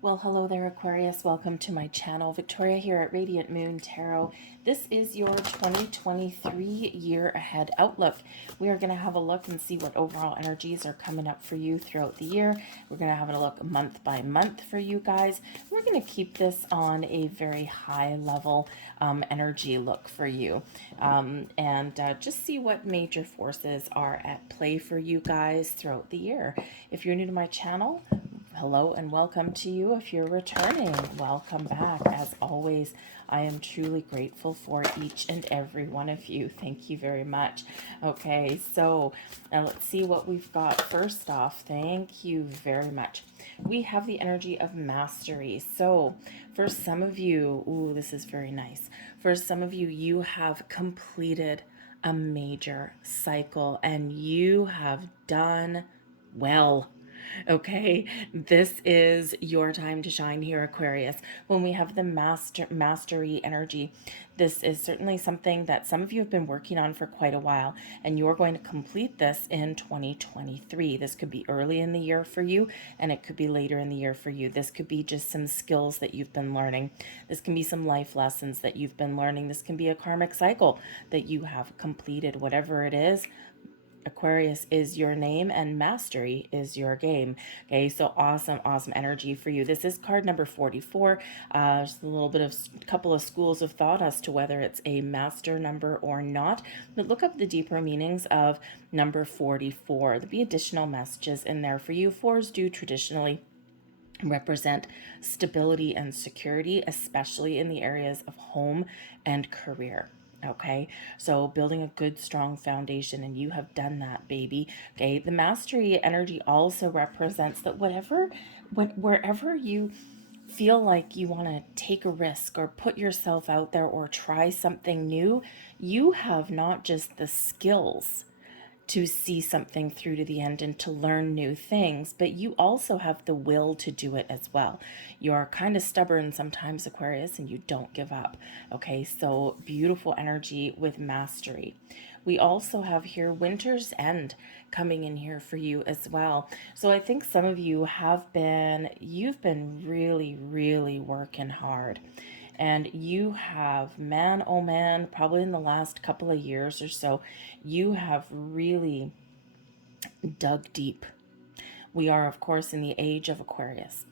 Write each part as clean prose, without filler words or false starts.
Well, hello there, Aquarius. Welcome to my channel. Victoria here at Radiant Moon Tarot. This is your 2023 year ahead outlook. We are going to have a look and see what overall energies are coming up for you throughout the year. We're going to have a look month by month for you guys. We're going to keep this on a very high level energy look for you and just see what major forces are at play for you guys throughout the year. If you're new to my channel, hello and welcome to you. If you're returning, welcome back. As always, I am truly grateful for each and every one of you. Thank you very much. Okay, so now let's see what we've got. First off, thank you very much. We have the energy of mastery. So for some of you, ooh, this is very nice. For some of you, you have completed a major cycle and you have done well. Okay, this is your time to shine here, Aquarius. When we have the mastery energy, this is certainly something that some of you have been working on for quite a while, and you're going to complete this in 2023. This could be early in the year for you, and it could be later in the year for you. This could be just some skills that you've been learning. This can be some life lessons that you've been learning. This can be a karmic cycle that you have completed. Whatever it is, Aquarius is your name and mastery is your game. Okay, so awesome energy for you. This is card number 44. Just a little bit of couple of schools of thought as to whether it's a master number or not. But look up the deeper meanings of number 44. There'll be additional messages in there for you. Fours do traditionally represent stability and security, especially in the areas of home and career. Okay, so building a good strong foundation, and you have done that, baby. Okay, the mastery energy also represents that wherever you feel like you want to take a risk or put yourself out there or try something new, you have not just the skills to see something through to the end and to learn new things, but you also have the will to do it as well. You're kind of stubborn sometimes, Aquarius, and you don't give up. Okay, so beautiful energy with mastery. We also have here Winter's End coming in here for you as well. So I think some of you you've been really working hard. And you have, man, oh man, probably in the last couple of years or so, you have really dug deep. We are, of course, in the age of Aquarius.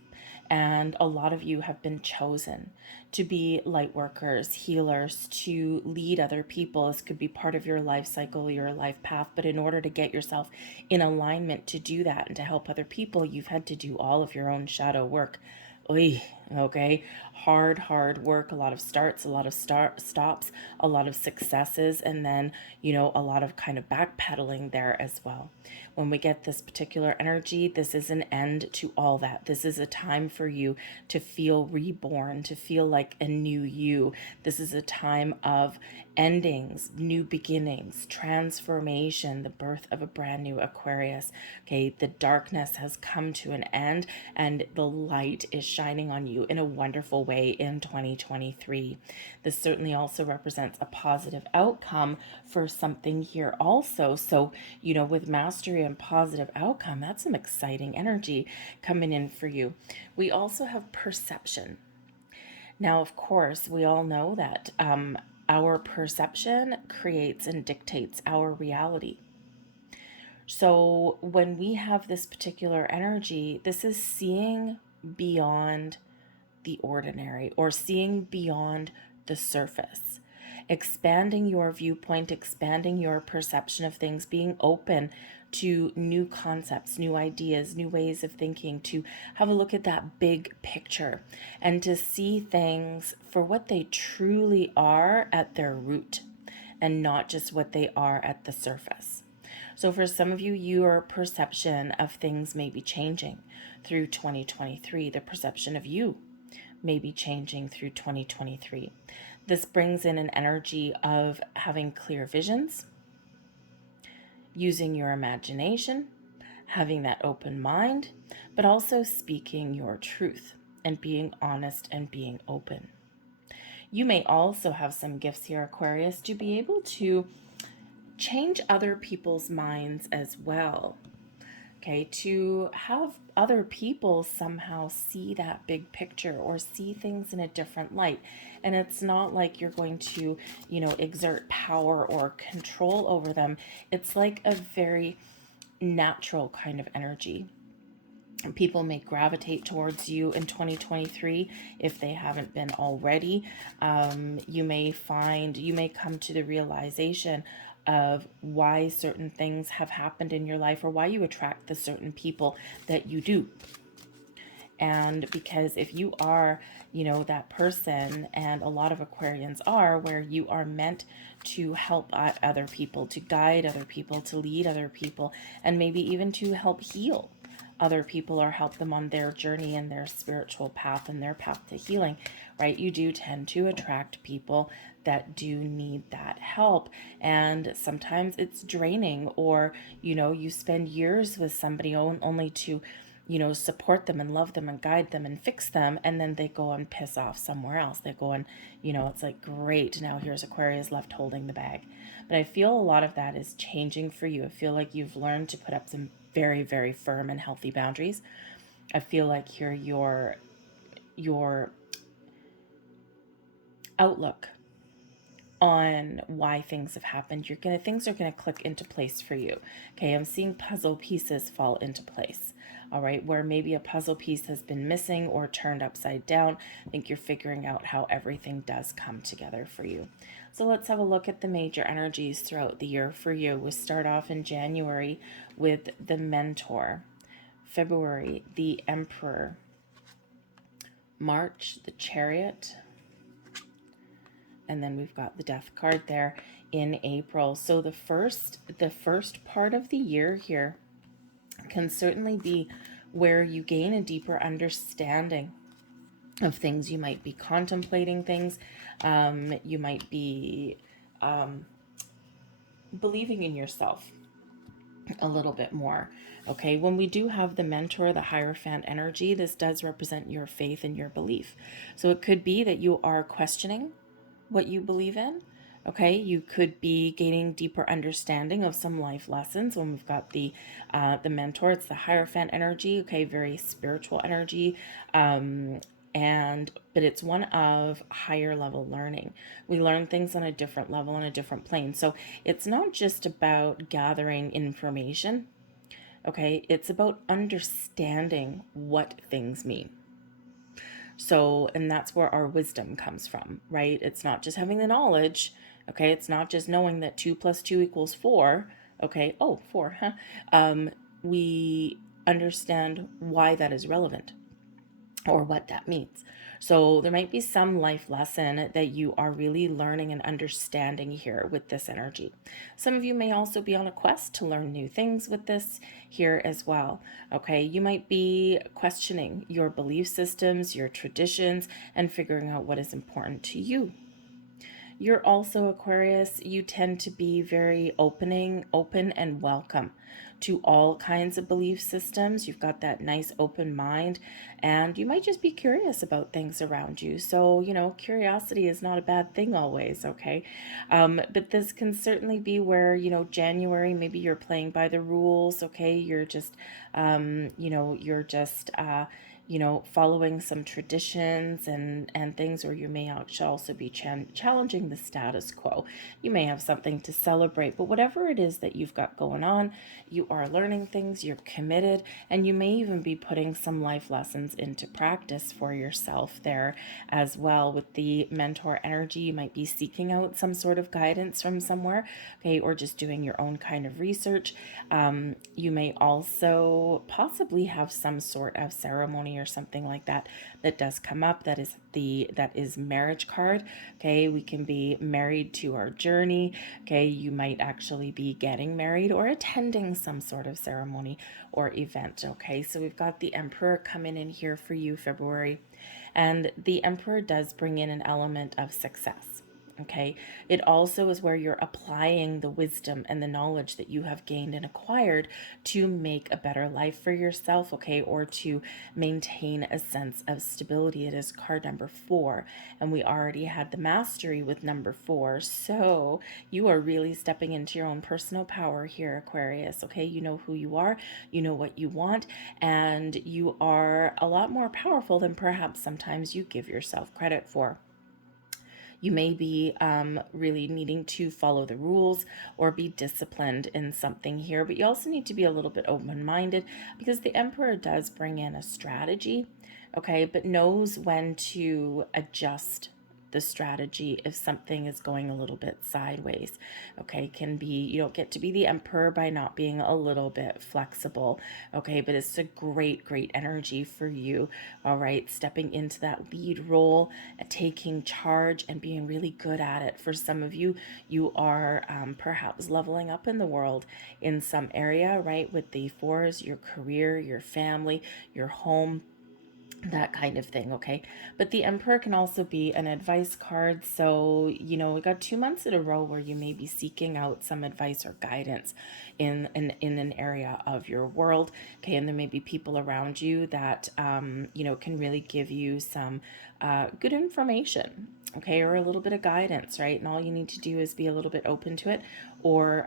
And a lot of you have been chosen to be light workers, healers, to lead other people. This could be part of your life cycle, your life path. But in order to get yourself in alignment to do that and to help other people, you've had to do all of your own shadow work. Oy, okay, hard work, a lot of starts, a lot of stops, a lot of successes, and then, a lot of kind of backpedaling there as well. When we get this particular energy, this is an end to all that. This is a time for you to feel reborn, to feel like a new you. This is a time of endings, new beginnings, transformation, the birth of a brand new Aquarius. Okay, the darkness has come to an end and the light is shining on you in a wonderful way in 2023. This certainly also represents a positive outcome for something here also. So, with mastery and positive outcome, that's some exciting energy coming in for you. We also have perception. Now, of course, we all know that our perception creates and dictates our reality. So when we have this particular energy, this is seeing beyond the ordinary or seeing beyond the surface, expanding your viewpoint, expanding your perception of things, being open to new concepts, new ideas, new ways of thinking, to have a look at that big picture and to see things for what they truly are at their root and not just what they are at the surface. So for some of you, your perception of things may be changing through 2023. The perception of you may be changing through 2023. This brings in an energy of having clear visions, using your imagination, having that open mind, but also speaking your truth and being honest and being open. You may also have some gifts here, Aquarius, to be able to change other people's minds as well. okay, to have other people somehow see that big picture or see things in a different light. And it's not like you're going to, exert power or control over them. It's like a very natural kind of energy. People may gravitate towards you in 2023 if they haven't been already. You may come to the realization of why certain things have happened in your life or why you attract the certain people that you do. And because if you are, that person, and a lot of Aquarians are, where you are meant to help other people, to guide other people, to lead other people, and maybe even to help heal other people or help them on their journey and their spiritual path and their path to healing, right? You do tend to attract people that do need that help. And sometimes it's draining, or, you spend years with somebody only to, support them and love them and guide them and fix them. And then they go and piss off somewhere else. They go and, it's like, great, now here's Aquarius left holding the bag. But I feel a lot of that is changing for you. I feel like you've learned to put up some very, very firm and healthy boundaries. I feel like here your outlook on why things have happened, things are gonna click into place for you. Okay, I'm seeing puzzle pieces fall into place. All right, where maybe a puzzle piece has been missing or turned upside down. I think you're figuring out how everything does come together for you. So let's have a look at the major energies throughout the year for you. We'll start off in January with the Mentor, February, the Emperor, March, the Chariot, and then we've got the Death card there in April. So the first part of the year here can certainly be where you gain a deeper understanding of things. You might be contemplating things. You might be believing in yourself a little bit more. Okay, when we do have the Mentor, the Hierophant energy, this does represent your faith and your belief. So it could be that you are questioning what you believe in. Okay, you could be gaining deeper understanding of some life lessons. When we've got the Mentor, it's the Hierophant energy. Okay, very spiritual energy, but it's one of higher level learning. We learn things on a different level, on a different plane. So it's not just about gathering information. Okay, it's about understanding what things mean. So, and that's where our wisdom comes from, right? It's not just having the knowledge. Okay, it's not just knowing that 2 + 2 = 4. Okay, oh, 4, huh? We understand why that is relevant or what that means. So there might be some life lesson that you are really learning and understanding here with this energy. Some of you may also be on a quest to learn new things with this here as well. Okay, you might be questioning your belief systems, your traditions, and figuring out what is important to you. You're also Aquarius, you tend to be very open and welcome to all kinds of belief systems. You've got that nice open mind, and you might just be curious about things around you. So, curiosity is not a bad thing always, okay? But this can certainly be where, January, maybe you're playing by the rules, okay? You're just, following some traditions and things, or you may also be challenging the status quo. You may have something to celebrate, but whatever it is that you've got going on, you are learning things, you're committed, and you may even be putting some life lessons into practice for yourself there as well. With the Mentor energy, you might be seeking out some sort of guidance from somewhere, okay, or just doing your own kind of research. You may also possibly have some sort of ceremony or something like that does come up. That is marriage card. Okay, we can be married to our journey. Okay, you might actually be getting married or attending some sort of ceremony or event. Okay, so we've got the Emperor coming in here for you, February, and the Emperor does bring in an element of success. Okay, it also is where you're applying the wisdom and the knowledge that you have gained and acquired to make a better life for yourself, okay, or to maintain a sense of stability. It is card number 4, and we already had the mastery with number 4. So you are really stepping into your own personal power here, Aquarius, okay? You know who you are, you know what you want, and you are a lot more powerful than perhaps sometimes you give yourself credit for. You may be really needing to follow the rules or be disciplined in something here, but you also need to be a little bit open-minded because the Emperor does bring in a strategy, okay, but knows when to adjust the strategy if something is going a little bit sideways. Okay, can be, you don't get to be the emperor by not being a little bit flexible. Okay, but it's a great energy for you. All right, stepping into that lead role, taking charge and being really good at it. For some of you, you are perhaps leveling up in the world in some area, right, with the 4s, your career, your family, your home, that kind of thing. Okay, but the Emperor can also be an advice card. So we got 2 months in a row where you may be seeking out some advice or guidance in an area of your world. Okay, and there may be people around you that can really give you some good information, okay, or a little bit of guidance, right? And all you need to do is be a little bit open to it, or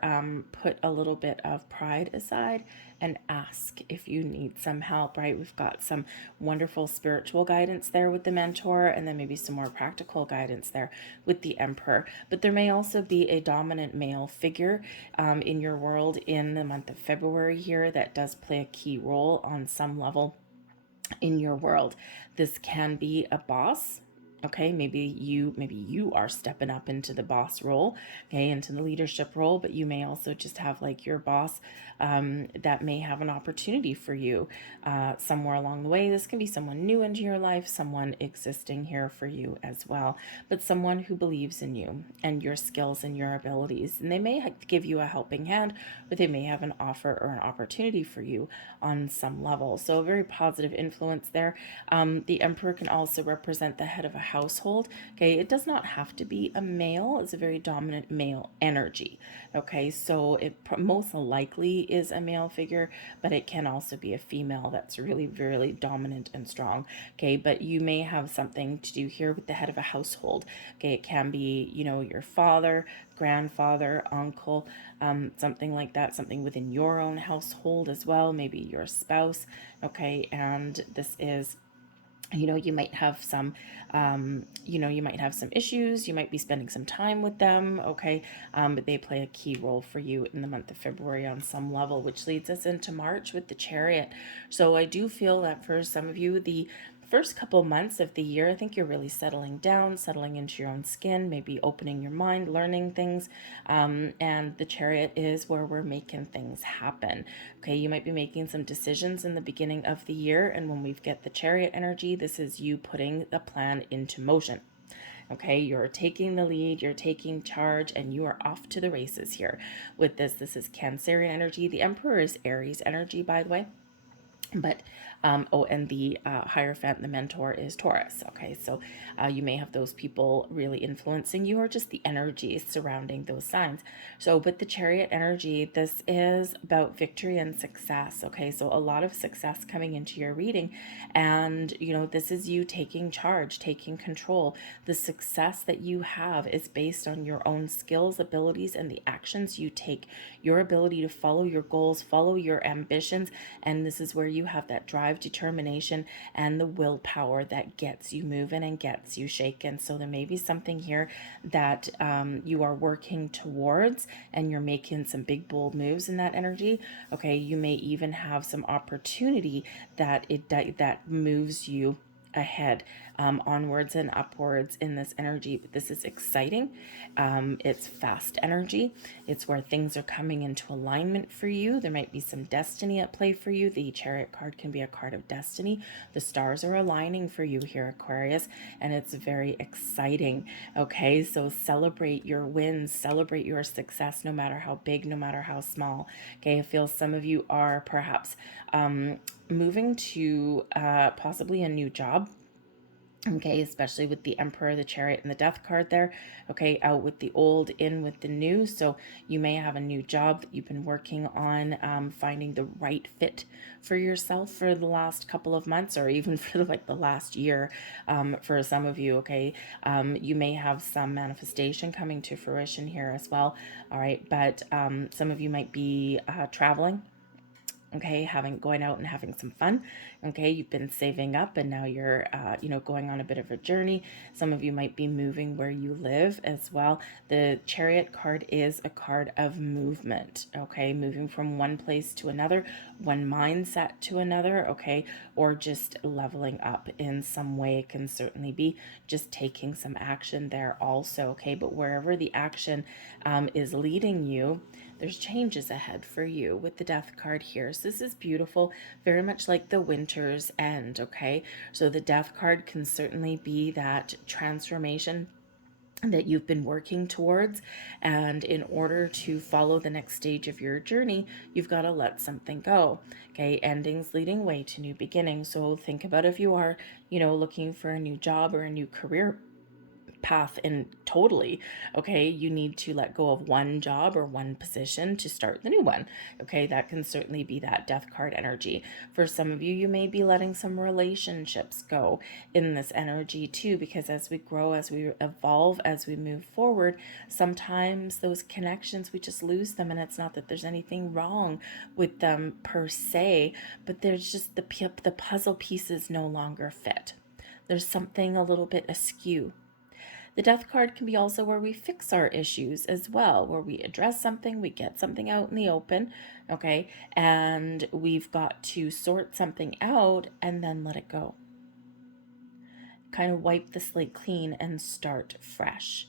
put a little bit of pride aside and ask if you need some help, right? We've got some wonderful spiritual guidance there with the mentor, and then maybe some more practical guidance there with the Emperor. But there may also be a dominant male figure in your world in the month of February here that does play a key role on some level in your world. This can be a boss. Okay, maybe you are stepping up into the boss role, okay, into the leadership role, but you may also just have like your boss that may have an opportunity for you somewhere along the way. This can be someone new into your life, someone existing here for you as well, but someone who believes in you and your skills and your abilities. And they may give you a helping hand, or they may have an offer or an opportunity for you on some level. So a very positive influence there. The Emperor can also represent the head of a household. Okay, it does not have to be a male. It's a very dominant male energy. Okay, so it most likely is a male figure, but it can also be a female that's really, really dominant and strong. Okay, but you may have something to do here with the head of a household. Okay, it can be, your father, grandfather, uncle, something like that, something within your own household as well, maybe your spouse. Okay, and this is, you might have some issues, you might be spending some time with them, okay, but they play a key role for you in the month of February on some level, which leads us into March with the Chariot. So I do feel that for some of you, the first couple months of the year, I think you're really settling down, settling into your own skin, maybe opening your mind, learning things. And the Chariot is where we're making things happen. Okay, you might be making some decisions in the beginning of the year. And when we get the Chariot energy, this is you putting the plan into motion. Okay, you're taking the lead, you're taking charge, and you are off to the races here with this. This is Cancerian energy. The Emperor is Aries energy, by the way. But and the Hierophant, the mentor, is Taurus. Okay, so you may have those people really influencing you, or just the energies surrounding those signs. So, but the Chariot energy, this is about victory and success. Okay, so a lot of success coming into your reading, and this is you taking charge, taking control. The success that you have is based on your own skills, abilities, and the actions you take. Your ability to follow your goals, follow your ambitions, and this is where you have that drive, determination, and the willpower that gets you moving and gets you shaken. So there may be something here that you are working towards, and you're making some big bold moves in that energy. Okay, you may even have some opportunity that moves you ahead, onwards and upwards in this energy. But this is exciting. It's fast energy. It's where things are coming into alignment for you. There might be some destiny at play for you. The Chariot card can be a card of destiny. The stars are aligning for you here, Aquarius, and it's very exciting. Okay, so celebrate your wins, celebrate your success, no matter how big, no matter how small. Okay, I feel some of you are perhaps moving to possibly a new job. Okay, especially with the Emperor, the Chariot, and the Death card there. Okay, out with the old, in with the new. So you may have a new job that you've been working on, finding the right fit for yourself for the last couple of months, or even for like the last year, for some of you. Okay, you may have some manifestation coming to fruition here as well. All right, but some of you might be traveling. Okay, going out and having some fun. Okay, you've been saving up and now you're going on a bit of a journey. Some of you might be moving where you live as well. The Chariot card is a card of movement. Okay, moving from one place to another, one mindset to another. Okay, or just leveling up in some way. It can certainly be just taking some action there also. Okay, but wherever the action is leading you, there's changes ahead for you with the Death card here. So this is beautiful, very much like the winter's end, okay? So the Death card can certainly be that transformation that you've been working towards. And in order to follow the next stage of your journey, you've got to let something go. Okay, endings leading way to new beginnings. So think about if you are, looking for a new job or a new career path, and totally, okay, you need to let go of one job or one position to start the new one. Okay, that can certainly be that Death card energy. For some of you, you may be letting some relationships go in this energy too, because as we grow, as we evolve, as we move forward, sometimes those connections, we just lose them. And it's not that there's anything wrong with them per se, but there's just the puzzle pieces no longer fit. There's something a little bit askew. The Death card can be also where we fix our issues as well, where we address something, we get something out in the open, okay, and we've got to sort something out and then let it go. Kind of wipe the slate clean and start fresh.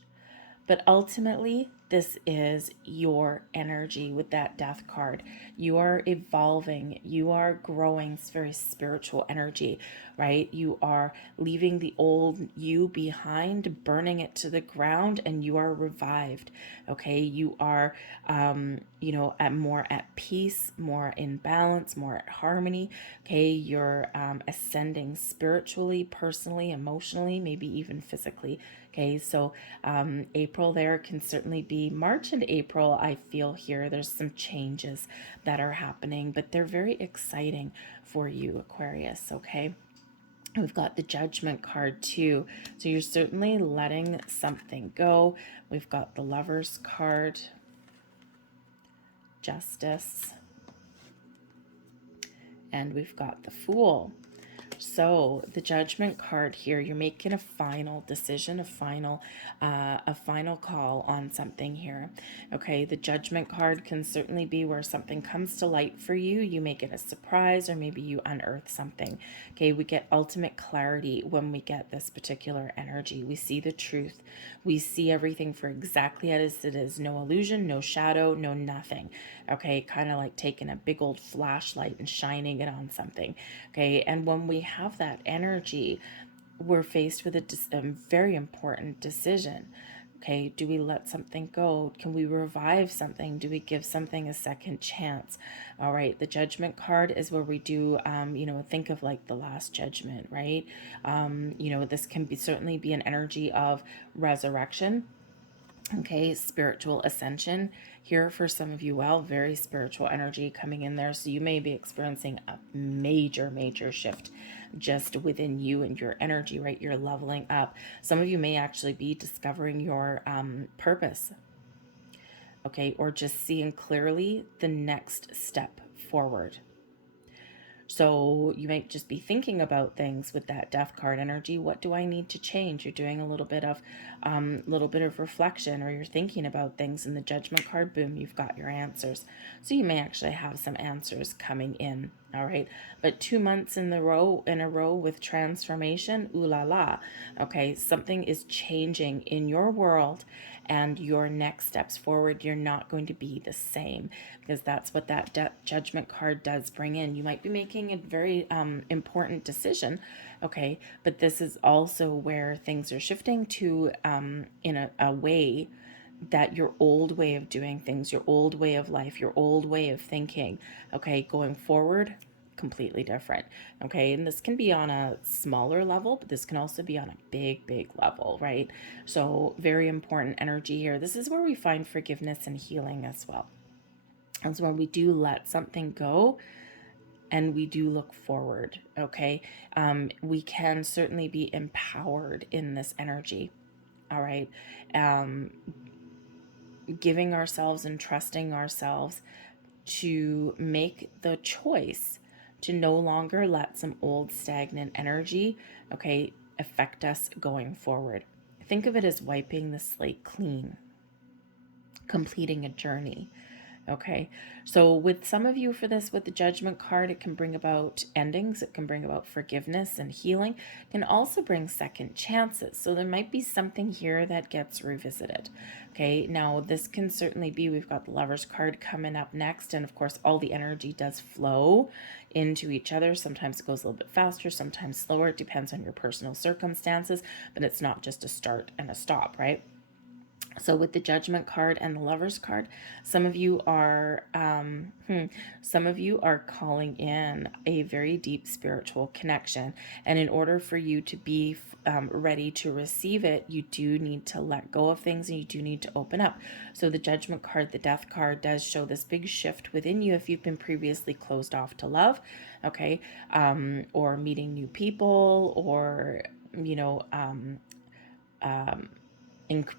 But ultimately, this is your energy with that Death card. You are evolving, you are growing. It's very spiritual energy, right? You are leaving the old you behind, burning it to the ground, and you are revived. Okay, you are, more at peace, more in balance, more at harmony. Okay, you're ascending spiritually, personally, emotionally, maybe even physically. Okay, so April there can certainly be March and April. I feel here there's some changes that are happening, but they're very exciting for you, Aquarius. Okay, we've got the Judgment card too. So you're certainly letting something go. We've got the Lover's card, Justice, and we've got the Fool. So the Judgment card here, you're making a final decision, a final call on something here. Okay, the Judgment card can certainly be where something comes to light for you. You make it a surprise, or maybe you unearth something. Okay, we get ultimate clarity when we get this particular energy. We see the truth. We see everything for exactly as it is. No illusion, no shadow, no nothing. Okay, kind of like taking a big old flashlight and shining it on something. Okay, and when we have that energy, we're faced with a very important decision. Okay, do we let something go? Can we revive something? Do we give something a second chance? All right, the Judgment card is where we do, think of like the Last Judgment, right? This can certainly be an energy of resurrection. Okay, spiritual ascension here for some of you. Well, very spiritual energy coming in there. So you may be experiencing a major shift just within you and your energy, right? You're leveling up. Some of you may actually be discovering your purpose, okay, or just seeing clearly the next step forward. So you might just be thinking about things with that Death card energy. What do I need to change? You're doing a little bit of reflection, or you're thinking about things. In the Judgment card, boom, you've got your answers. So you may actually have some answers coming in. All right, but 2 months in a row with transformation, ooh la la. Okay, something is changing in your world, and your next steps forward, you're not going to be the same, because that's what that Judgment card does bring in. You might be making a very important decision, okay, but this is also where things are shifting to in a way that your old way of doing things, your old way of life, your old way of thinking, okay, going forward, completely different. Okay. And this can be on a smaller level, but this can also be on a big, big level, right? So very important energy here. This is where we find forgiveness and healing as well. That's when we do let something go and we do look forward. Okay. We can certainly be empowered in this energy. All right. Giving ourselves and trusting ourselves to make the choice to no longer let some old stagnant energy, okay, affect us going forward. Think of it as wiping the slate clean, completing a journey. Okay, so with some of you for this, with the Judgment card, it can bring about endings. It can bring about forgiveness and healing. It can also bring second chances. So there might be something here that gets revisited. Okay, now this can certainly be, we've got the Lover's card coming up next. And of course, all the energy does flow into each other. Sometimes it goes a little bit faster, sometimes slower. It depends on your personal circumstances, but it's not just a start and a stop, right? So with the Judgment card and the Lover's card, some of you are calling in a very deep spiritual connection, and in order for you to be ready to receive it, you do need to let go of things and you do need to open up. So the Judgment card, the Death card, does show this big shift within you if you've been previously closed off to love, okay, or meeting new people, or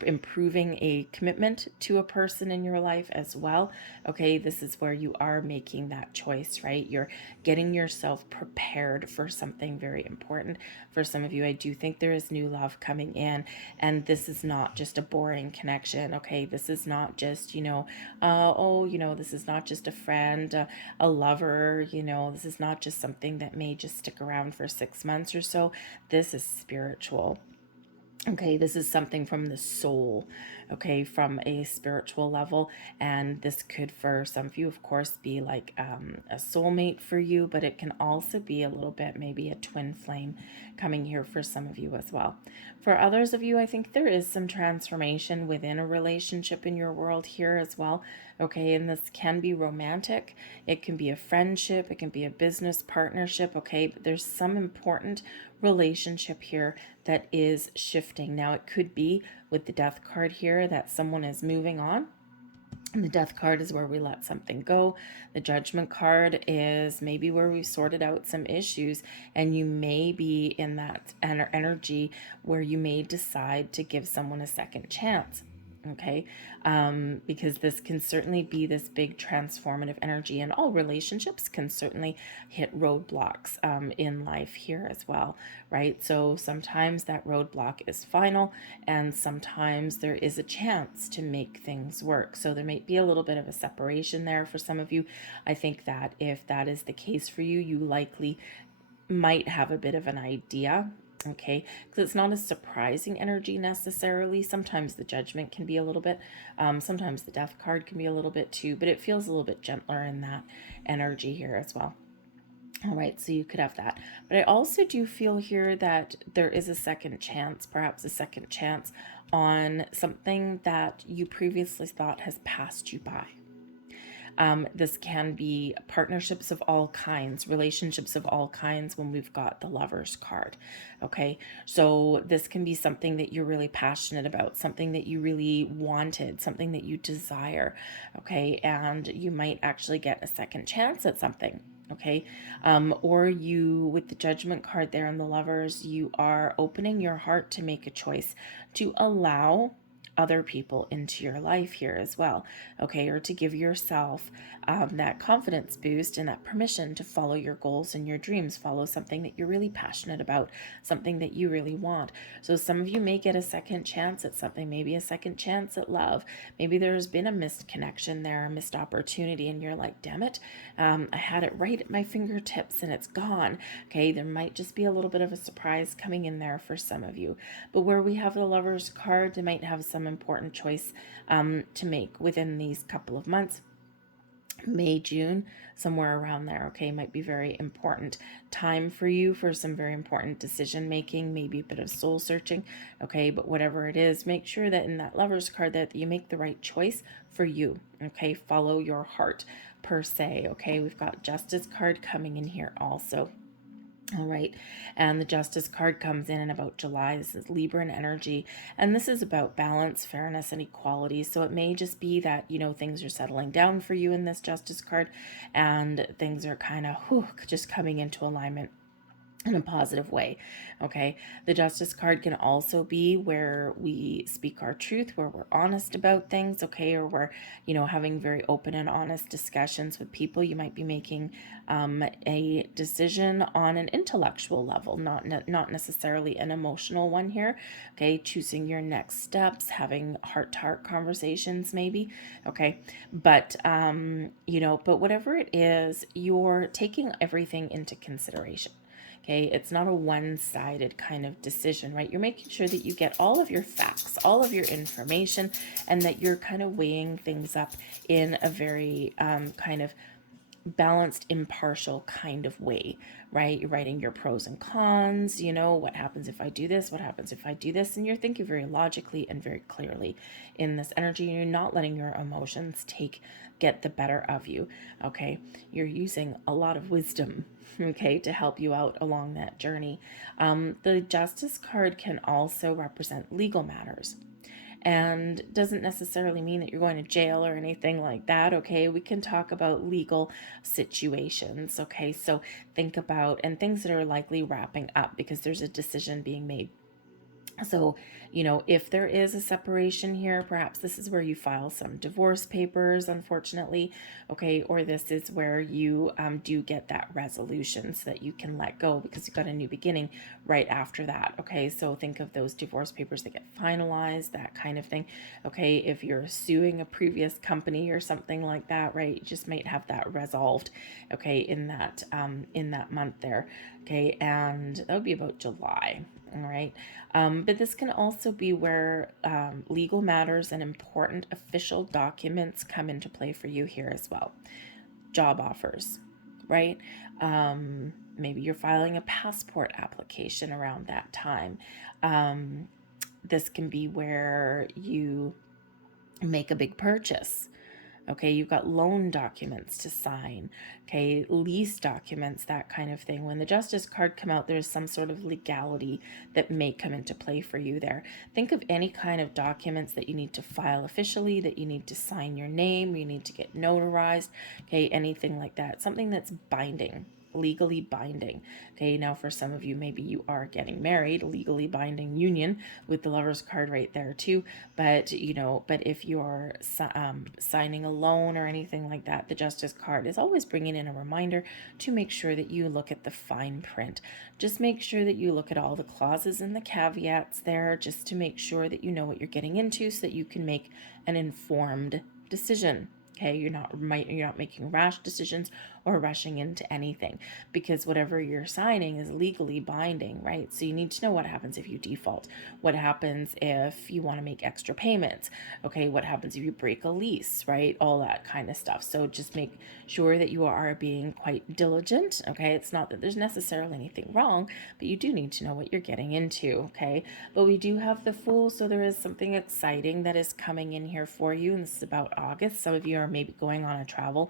improving a commitment to a person in your life as well. Okay, this is where you are making that choice, right? You're getting yourself prepared for something very important. For some of you, I do think there is new love coming in, and this is not just a boring connection. Okay, this is not just, this is not just a friend, a lover, this is not just something that may just stick around for 6 months or so. This is spiritual. Okay, this is something from the soul, okay, from a spiritual level. And this could, for some of you, of course, be like a soulmate for you, but it can also be a little bit maybe a twin flame coming here for some of you as well. For others of you, I think there is some transformation within a relationship in your world here as well. Okay, and this can be romantic, it can be a friendship, it can be a business partnership, okay, but there's some important relationship here that is shifting. Now, it could be with the Death card here that someone is moving on. And the Death card is where we let something go. The Judgment card is maybe where we've sorted out some issues, and you may be in that energy where you may decide to give someone a second chance. Okay, because this can certainly be this big transformative energy, and all relationships can certainly hit roadblocks in life here as well, right? So sometimes that roadblock is final, and sometimes there is a chance to make things work. So there might be a little bit of a separation there for some of you. I think that if that is the case for you, you likely might have a bit of an idea, okay, because it's not a surprising energy necessarily. Sometimes the Judgment can be a little bit, sometimes the Death card can be a little bit too, but it feels a little bit gentler in that energy here as well. All right, so you could have that. But I also do feel here that there is a second chance, perhaps a second chance on something that you previously thought has passed you by. This can be partnerships of all kinds, relationships of all kinds when we've got the Lover's card. Okay, so this can be something that you're really passionate about, something that you really wanted, something that you desire. Okay, and you might actually get a second chance at something. Okay, or you, with the Judgment card there and the Lovers, you are opening your heart to make a choice to allow other people into your life here as well, okay, or to give yourself that confidence boost and that permission to follow your goals and your dreams, follow something that you're really passionate about, something that you really want. So some of you may get a second chance at something, maybe a second chance at love. Maybe there's been a missed connection there, a missed opportunity, and you're like, damn it, I had it right at my fingertips and it's gone. Okay, there might just be a little bit of a surprise coming in there for some of you. But where we have the Lover's card, they might have some important choice to make within these couple of months. May, June, somewhere around there, okay, might be very important time for you for some very important decision making, maybe a bit of soul searching, okay, but whatever it is, make sure that in that Lover's card that you make the right choice for you, okay, follow your heart per se, okay. We've got Justice card coming in here also. All right, and the Justice card comes in about July. This is Libran energy, and this is about balance, fairness, and equality. So it may just be that, you know, things are settling down for you in this Justice card, and things are kind of just coming into alignment in a positive way. Okay, the Justice card can also be where we speak our truth, where we're honest about things, okay, or we're, you know, having very open and honest discussions with people. You might be making a decision on an intellectual level, not necessarily an emotional one here, okay, choosing your next steps, having heart-to-heart conversations maybe, okay, but you know, but whatever it is, you're taking everything into consideration. Okay, it's not a one-sided kind of decision, right? You're making sure that you get all of your facts, all of your information, and that you're kind of weighing things up in a very kind of balanced, impartial kind of way, right? You're writing your pros and cons, you know, what happens if I do this? What happens if I do this? And you're thinking very logically and very clearly in this energy. You're not letting your emotions get the better of you, okay? You're using a lot of wisdom, okay, to help you out along that journey. The Justice card can also represent legal matters, and doesn't necessarily mean that you're going to jail or anything like that, okay? We can talk about legal situations, okay? So think about, and things that are likely wrapping up because there's a decision being made. So, you know, if there is a separation here, perhaps this is where you file some divorce papers, unfortunately, okay, or this is where you do get that resolution so that you can let go because you've got a new beginning right after that, okay? So think of those divorce papers that get finalized, that kind of thing, okay? If you're suing a previous company or something like that, right, you just might have that resolved, okay, in that month there, okay? And that would be about July. All right. But this can also be where legal matters and important official documents come into play for you here as well. Job offers, right? Maybe you're filing a passport application around that time. This can be where you make a big purchase. Okay, you've got loan documents to sign, okay, lease documents, that kind of thing. When the Justice card come out, there's some sort of legality that may come into play for you there. Think of any kind of documents that you need to file officially, that you need to sign your name, you need to get notarized, okay, anything like that. Something that's binding, legally binding. Okay, now for some of you, maybe you are getting married, legally binding union with the Lover's card right there too. But you know, but if you're signing a loan or anything like that, the Justice card is always bringing in a reminder to make sure that you look at the fine print. Just make sure that you look at all the clauses and the caveats there, just to make sure that you know what you're getting into so that you can make an informed decision. Okay, you're not making rash decisions or rushing into anything, because whatever you're signing is legally binding, right? So you need to know what happens if you default, what happens if you want to make extra payments, okay, what happens if you break a lease, right? All that kind of stuff. So just make sure that you are being quite diligent, okay? It's not that there's necessarily anything wrong, but you do need to know what you're getting into, okay? But we do have the Fool, so there is something exciting that is coming in here for you, and this is about August. Some of you are maybe going on a travel,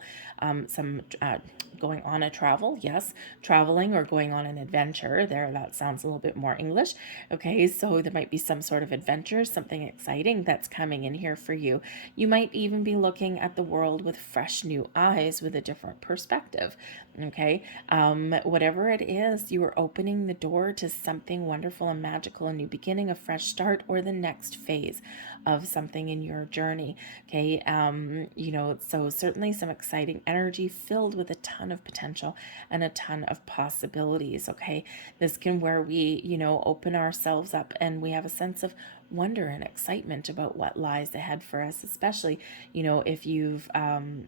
going on a travel, yes, traveling or going on an adventure there. That sounds a little bit more English, okay? So there might be some sort of adventure, something exciting that's coming in here for you. You might even be looking at the world with fresh new eyes, with a different perspective, okay? Whatever it is, you are opening the door to something wonderful and magical, a new beginning, a fresh start, or the next phase of something in your journey, okay? You know, so certainly some exciting energy filled with a ton of potential and a ton of possibilities, okay? This can where we, you know, open ourselves up and we have a sense of wonder and excitement about what lies ahead for us, especially, you know, if you've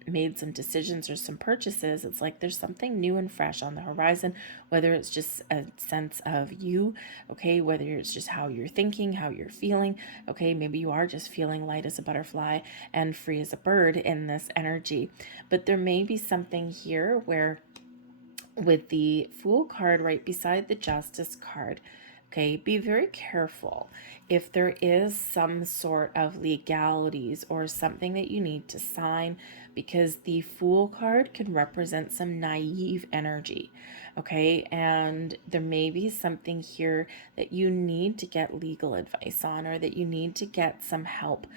made some decisions or some purchases. It's like there's something new and fresh on the horizon, whether it's just a sense of you, okay, whether it's just how you're thinking, how you're feeling, okay, maybe you are just feeling light as a butterfly and free as a bird in this energy. But there may be something here where, with the Fool card right beside the Justice card, okay, be very careful if there is some sort of legalities or something that you need to sign, because the Fool card can represent some naive energy, okay, and there may be something here that you need to get legal advice on, or that you need to get some help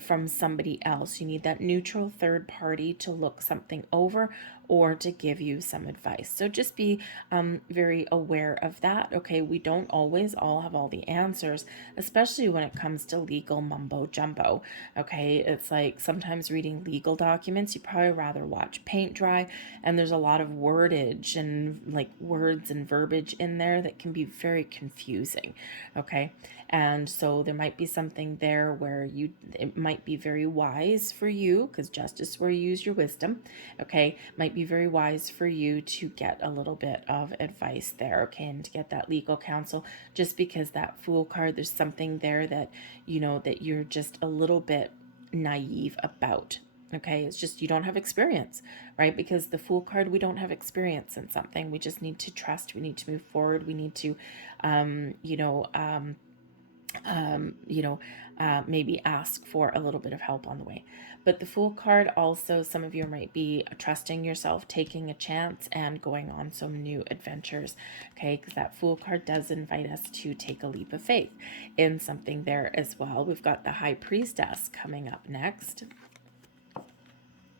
from somebody else. You need that neutral third party to look something over or to give you some advice. So just be very aware of that. Okay, we don't always all have all the answers, especially when it comes to legal mumbo jumbo. Okay, it's like sometimes reading legal documents, you probably rather watch paint dry, and there's a lot of wordage and like words and verbiage in there that can be very confusing. Okay, and so there might be something there where it might be very wise for you, because justice is where you use your wisdom, okay, might be very wise for you to get a little bit of advice there, okay, and to get that legal counsel, just because that Fool card, there's something there that, you know, that you're just a little bit naive about. Okay, it's just you don't have experience, right? Because the Fool card, we don't have experience in something. We just need to trust. We need to move forward. We need to, maybe ask for a little bit of help on the way. But the Fool card also, some of you might be trusting yourself, taking a chance, and going on some new adventures, okay? Because that Fool card does invite us to take a leap of faith in something there as well. We've got the High Priestess coming up next.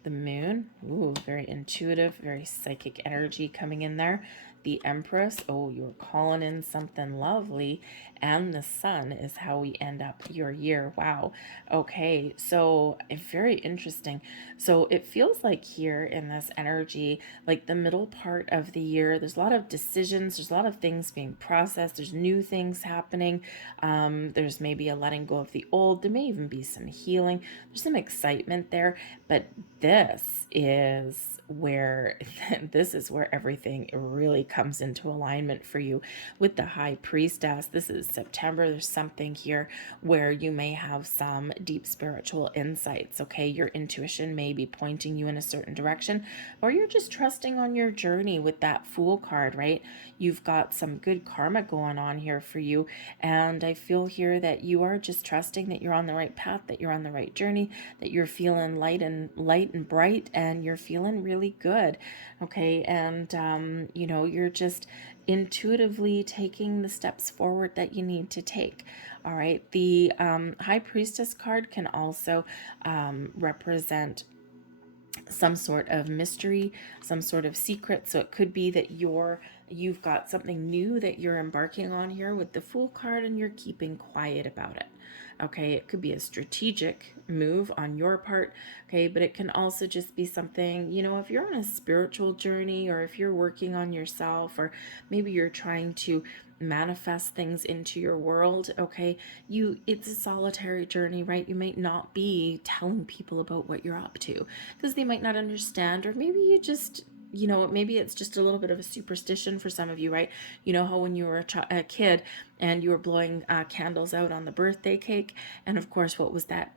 The Moon, ooh, very intuitive, very psychic energy coming in there. The Empress, oh, you're calling in something lovely. And the Sun is how we end up your year. Wow. Okay, so very interesting. So it feels like here in this energy, like the middle part of the year, there's a lot of decisions, there's a lot of things being processed, there's new things happening. There's maybe a letting go of the old, there may even be some healing, there's some excitement there. But this is where everything really comes into alignment for you with the High Priestess. This is September. There's something here where you may have some deep spiritual insights, okay? Your intuition may be pointing you in a certain direction, or you're just trusting on your journey with that Fool card, right? You've got some good karma going on here for you, and I feel here that you are just trusting that you're on the right path, that you're on the right journey, that you're feeling light and bright, and you're feeling really good, okay? And you're just intuitively taking the steps forward that you need to take. All right, the High Priestess card can also represent some sort of mystery, some sort of secret. So it could be that you've got something new that you're embarking on here with the Fool card, and you're keeping quiet about it. Okay, it could be a strategic move on your part, okay, but it can also just be something, if you're on a spiritual journey, or if you're working on yourself, or maybe you're trying to manifest things into your world, okay, it's a solitary journey, right? You might not be telling people about what you're up to because they might not understand, or maybe you just maybe it's just a little bit of a superstition for some of you, right? You know how when you were a kid and you were blowing candles out on the birthday cake, and of course, what was that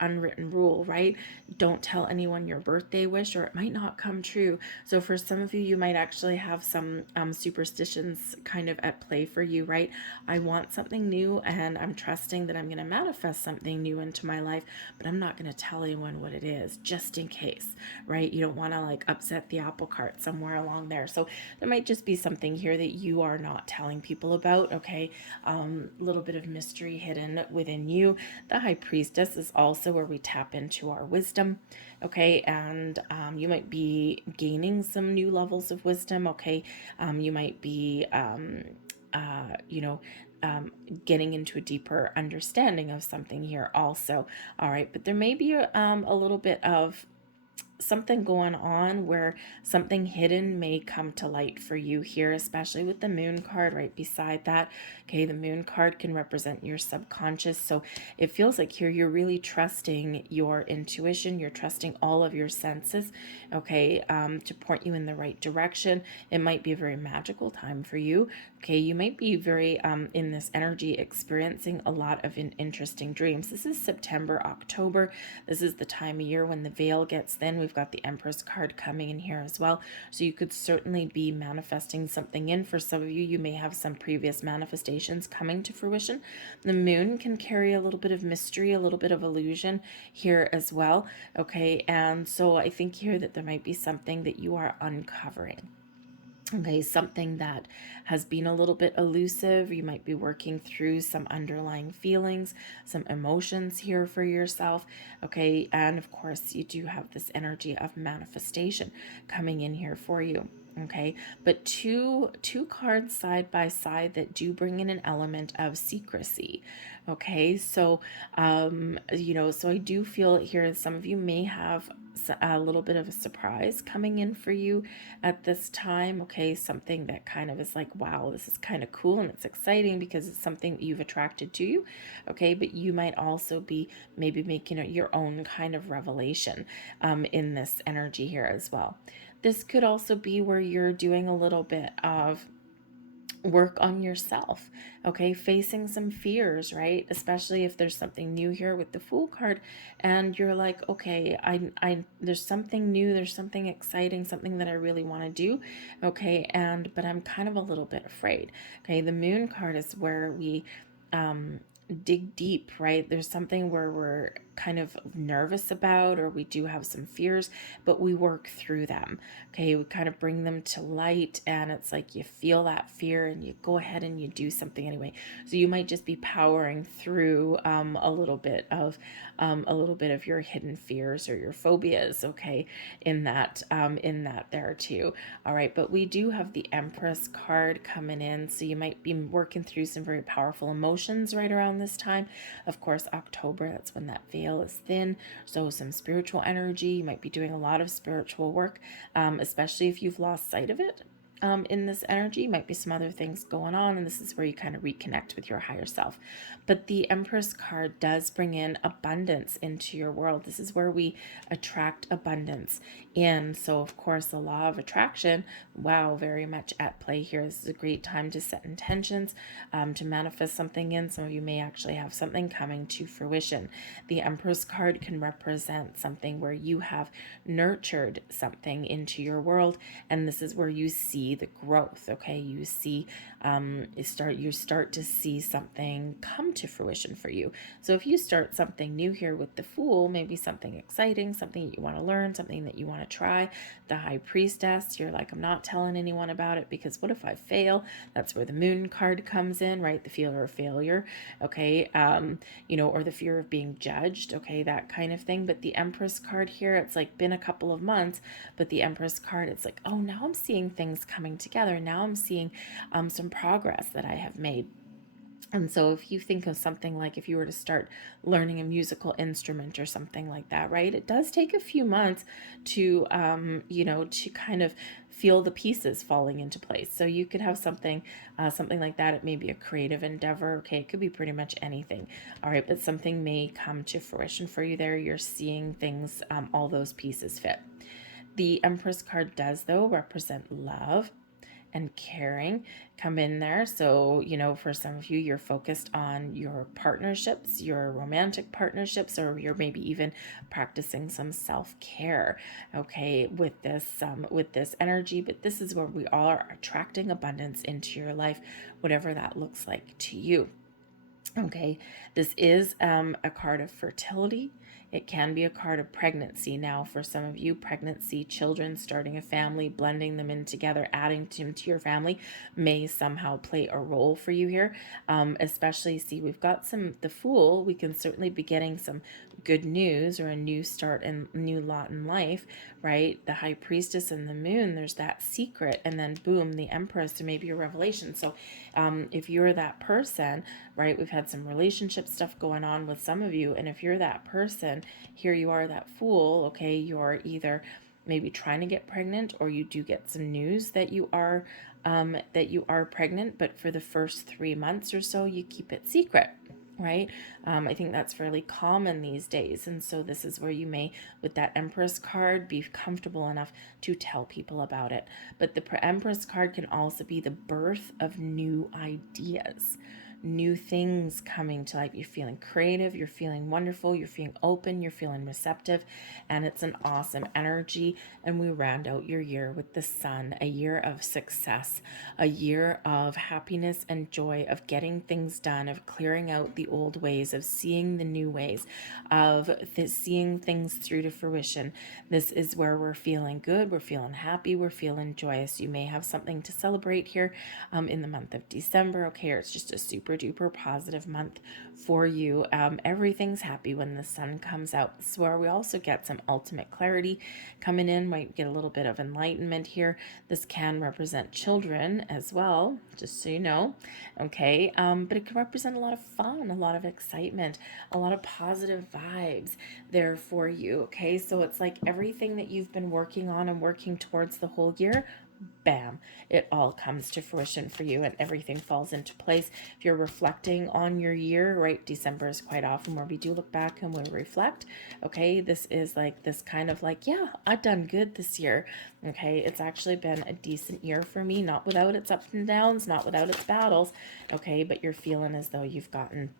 unwritten rule, right? Don't tell anyone your birthday wish, or it might not come true. So for some of you, you might actually have some superstitions kind of at play for you, right? I want something new, and I'm trusting that I'm going to manifest something new into my life, but I'm not going to tell anyone what it is, just in case, right? You don't want to like upset the apple cart somewhere along there. So there might just be something here that you are not telling people about, okay? Little bit of mystery hidden within you. The High Priestess is also where we tap into our wisdom, okay? And you might be gaining some new levels of wisdom, okay? You might be getting into a deeper understanding of something here also. All right, but there may be a little bit of something going on where something hidden may come to light for you here, especially with the moon card right beside that. Okay, the moon card can represent your subconscious. So it feels like here you're really trusting your intuition. You're trusting all of your senses, okay, to point you in the right direction. It might be a very magical time for you. Okay, you might be very in this energy experiencing a lot of interesting dreams. This is September, October. This is the time of year when the veil gets thin. We've got the Empress card coming in here as well. So you could certainly be manifesting something in. For some of you, you may have some previous manifestations coming to fruition. The moon can carry a little bit of mystery, a little bit of illusion here as well. Okay, and so I think here that there might be something that you are uncovering. Okay, something that has been a little bit elusive. You might be working through some underlying feelings, some emotions here for yourself. Okay, and of course, you do have this energy of manifestation coming in here for you. Okay, but two cards side by side that do bring in an element of secrecy. Okay, so so I do feel here some of you may have a little bit of a surprise coming in for you at this time. Okay, something that kind of is like, wow, this is kind of cool and it's exciting because it's something that you've attracted to you. Okay, but you might also be maybe making it your own kind of revelation in this energy here as well. This could also be where you're doing a little bit of work on yourself, okay, facing some fears, right? Especially if there's something new here with the Fool card and you're like, okay, I there's something new, there's something exciting, something that I really want to do, okay, but I'm kind of a little bit afraid. Okay, the Moon card is where we dig deep, right? There's something where we're kind of nervous about, or we do have some fears, but we work through them. Okay, we kind of bring them to light, and it's like you feel that fear and you go ahead and you do something anyway. So you might just be powering through a little bit of your hidden fears or your phobias, okay, in that there too. All right, but we do have the Empress card coming in, so you might be working through some very powerful emotions right around this time. Of course, October, that's when that veil is thin, so some spiritual energy. You might be doing a lot of spiritual work, especially if you've lost sight of it. In this energy might be some other things going on, and this is where you kind of reconnect with your higher self. But the Empress card does bring in abundance into your world. This is where we attract abundance in. So of course, the law of attraction, wow, very much at play here. This is a great time to set intentions, to manifest something in. Some of you may actually have something coming to fruition. The Empress card can represent something where you have nurtured something into your world, and this is where you see the growth. Okay, you see you start to see something come to fruition for you. So if you start something new here with the Fool, maybe something exciting, something that you want to learn, something that you want to try. The High Priestess, you're like, I'm not telling anyone about it because what if I fail? That's where the Moon card comes in, right? The fear of failure, okay, or the fear of being judged, okay, that kind of thing. But the Empress card here, it's like been a couple of months, but the Empress card, it's like, oh, now I'm seeing things coming together. Now I'm seeing some progress that I have made. And so if you think of something like if you were to start learning a musical instrument or something like that, right? It does take a few months to, to kind of feel the pieces falling into place. So you could have something like that. It may be a creative endeavor. Okay, it could be pretty much anything. All right, but something may come to fruition for you there. You're seeing things, all those pieces fit. The Empress card does, though, represent love and caring come in there. So, for some of you, you're focused on your partnerships, your romantic partnerships, or you're maybe even practicing some self-care, okay, with this energy. But this is where we all are attracting abundance into your life, whatever that looks like to you. Okay, this is a card of fertility. It can be a card of pregnancy. Now, for some of you, pregnancy, children, starting a family, blending them in together, adding them to your family may somehow play a role for you here. Especially, see, we've got the Fool. We can certainly be getting some good news or a new start and new lot in life, right? The High Priestess and the Moon, there's that secret, and then boom, the Empress, and maybe a revelation. So if you're that person, right, we've had some relationship stuff going on with some of you, and if you're that person, here you are, that Fool, okay, you're either maybe trying to get pregnant, or you do get some news that you are pregnant, but for the first 3 months or so, you keep it secret, right? I think that's fairly common these days. And so this is where you may, with that Empress card, be comfortable enough to tell people about it. But the Empress card can also be the birth of new ideas, new things coming to life. You're feeling creative, you're feeling wonderful, you're feeling open, you're feeling receptive, and it's an awesome energy. And we round out your year with the Sun, a year of success, a year of happiness and joy, of getting things done, of clearing out the old ways, of seeing the new ways, of seeing things through to fruition. This is where we're feeling good, we're feeling happy, we're feeling joyous. You may have something to celebrate here in the month of December, okay, or it's just a super duper positive month for you. Everything's happy when the sun comes out. This is where we also get some ultimate clarity coming in. Might get a little bit of enlightenment here. This can represent children as well, just so you know, okay? But it could represent a lot of fun, a lot of excitement, a lot of positive vibes there for you, okay? So it's like everything that you've been working on and working towards the whole year, bam, it all comes to fruition for you and everything falls into place. If you're reflecting on your year, right, December is quite often where we do look back and we reflect, okay? This is like this kind of like, yeah, I've done good this year, okay? It's actually been a decent year for me, not without its ups and downs, not without its battles, okay? But you're feeling as though you've gotten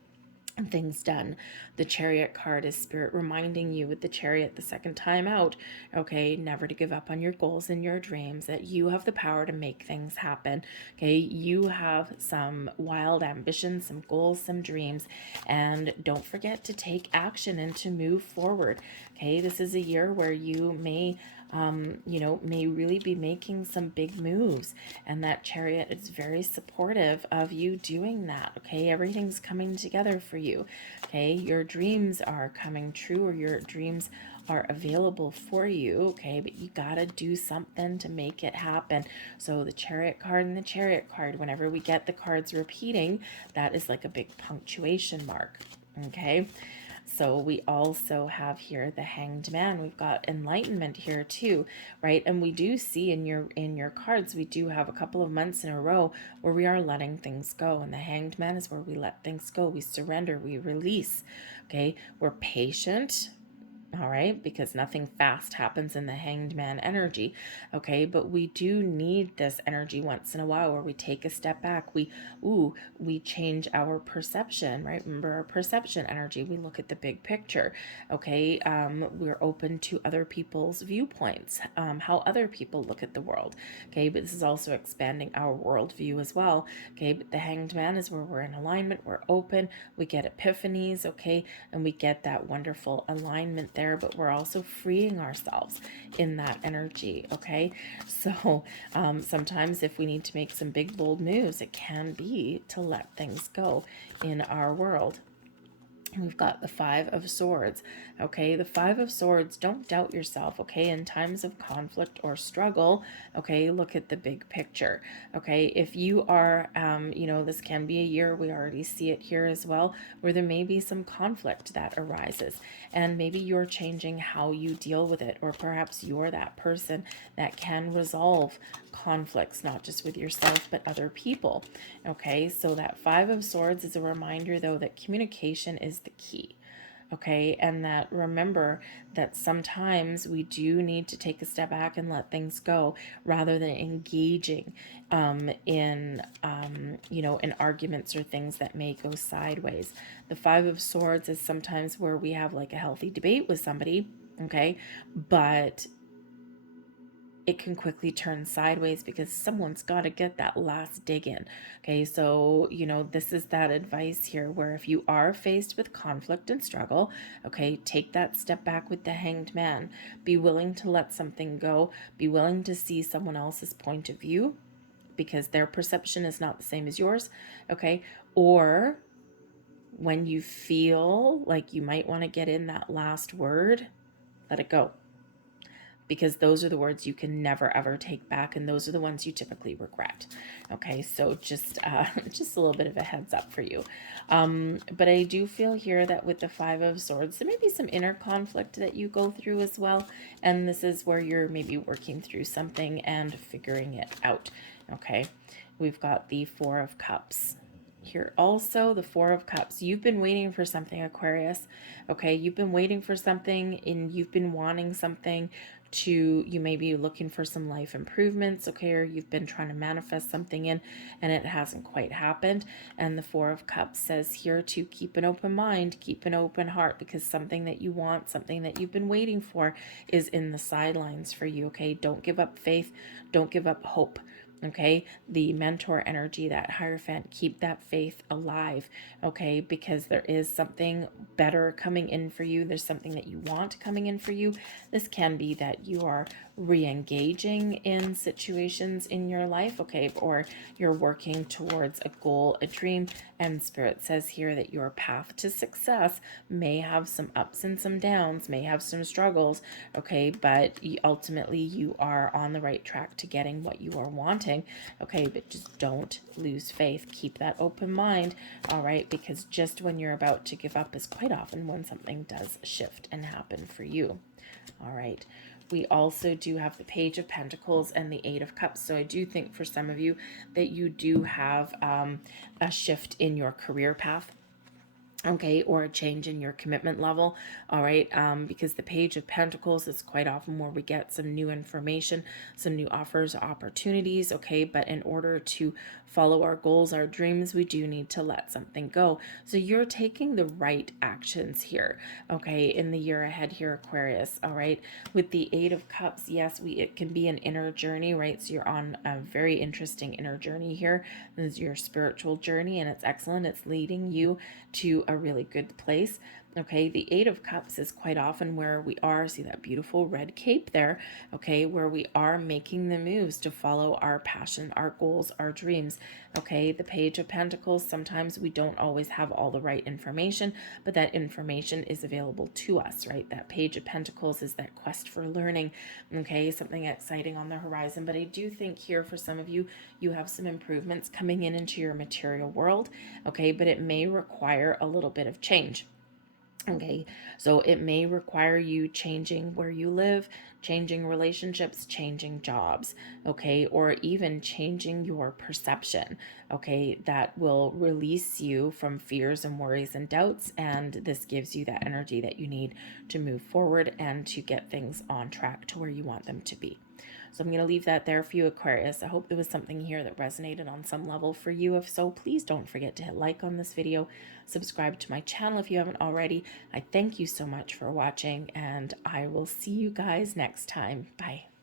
things done. The Chariot card is Spirit reminding you with the Chariot the second time out, okay, never to give up on your goals and your dreams, that you have the power to make things happen, okay? You have some wild ambitions, some goals, some dreams, and don't forget to take action and to move forward, okay? This is a year where you may may really be making some big moves, and that Chariot is very supportive of you doing that, okay? Everything's coming together for you, okay? Your dreams are coming true, or your dreams are available for you, okay? But you gotta do something to make it happen. So the Chariot card and the Chariot card, whenever we get the cards repeating, that is like a big punctuation mark, okay? So we also have here the Hanged Man. We've got enlightenment here too, right? And we do see in your cards, we do have a couple of months in a row where we are letting things go. And the Hanged Man is where we let things go. We surrender, we release, okay? We're patient, all right, because nothing fast happens in the Hanged Man energy, okay? But we do need this energy once in a while where we take a step back. We change our perception, right? Remember our perception energy. We look at the big picture, okay? We're open to other people's viewpoints, how other people look at the world, okay? But this is also expanding our worldview as well, okay? But the Hanged Man is where we're in alignment, we're open, we get epiphanies, okay? And we get that wonderful alignment there, but we're also freeing ourselves in that energy, okay? So sometimes if we need to make some big bold moves, it can be to let things go in our world. We've got the Five of Swords, okay? The Five of Swords, don't doubt yourself, okay? In times of conflict or struggle, okay, look at the big picture, okay? If you are, this can be a year, we already see it here as well, where there may be some conflict that arises, and maybe you're changing how you deal with it, or perhaps you're that person that can resolve conflicts, not just with yourself, but other people, okay? So that Five of Swords is a reminder, though, that communication is the key, okay? And that remember that sometimes we do need to take a step back and let things go rather than engaging in arguments or things that may go sideways. The Five of Swords is sometimes where we have like a healthy debate with somebody, okay? But it can quickly turn sideways because someone's got to get that last dig in. Okay, so, this is that advice here where if you are faced with conflict and struggle, okay, take that step back with the Hanged Man. Be willing to let something go. Be willing to see someone else's point of view because their perception is not the same as yours, okay? Or when you feel like you might want to get in that last word, let it go. because those are the words you can never ever take back, and those are the ones you typically regret. Okay, so just just a little bit of a heads up for you. But I do feel here that with the Five of Swords, there may be some inner conflict that you go through as well, and this is where you're maybe working through something and figuring it out. Okay, we've got the Four of Cups here also, the Four of Cups. You've been waiting for something, Aquarius. Okay, you've been waiting for something, and you've been wanting something to, you may be looking for some life improvements, okay, or you've been trying to manifest something in and it hasn't quite happened. And the Four of Cups says here to keep an open mind, keep an open heart, because something that you want, something that you've been waiting for is in the sidelines for you. Okay, don't give up faith, don't give up hope. Okay, the mentor energy, that Hierophant, keep that faith alive. Okay, because there is something better coming in for you. There's something that you want coming in for you. This can be that you are re-engaging in situations in your life, okay, or you're working towards a goal, a dream, and Spirit says here that your path to success may have some ups and some downs, may have some struggles, okay, but ultimately you are on the right track to getting what you are wanting, okay, but just don't lose faith. Keep that open mind, all right, because just when you're about to give up is quite often when something does shift and happen for you. All right. We also do have the Page of Pentacles and the Eight of Cups. So I do think for some of you that you do have a shift in your career path, okay, or a change in your commitment level, all right, because the Page of Pentacles is quite often where we get some new information, some new offers, opportunities, okay, but in order to follow our goals, our dreams, we do need to let something go. So you're taking the right actions here, okay, in the year ahead here, Aquarius, all right. With the Eight of Cups, yes, it can be an inner journey, right? So you're on a very interesting inner journey here. This is your spiritual journey, and it's excellent. It's leading you to a really good place. Okay, the Eight of Cups is quite often where we are, see that beautiful red cape there, okay, where we are making the moves to follow our passion, our goals, our dreams. Okay, the Page of Pentacles, sometimes we don't always have all the right information, but that information is available to us, right? That Page of Pentacles is that quest for learning, okay, something exciting on the horizon. But I do think here for some of you, you have some improvements coming into your material world, okay, but it may require a little bit of change. Okay, so it may require you changing where you live, changing relationships, changing jobs, okay, or even changing your perception, okay, that will release you from fears and worries and doubts, and this gives you that energy that you need to move forward and to get things on track to where you want them to be. So I'm going to leave that there for you, Aquarius. I hope there was something here that resonated on some level for you. If so, please don't forget to hit like on this video, subscribe to my channel if you haven't already. I thank you so much for watching, and I will see you guys next time. Bye.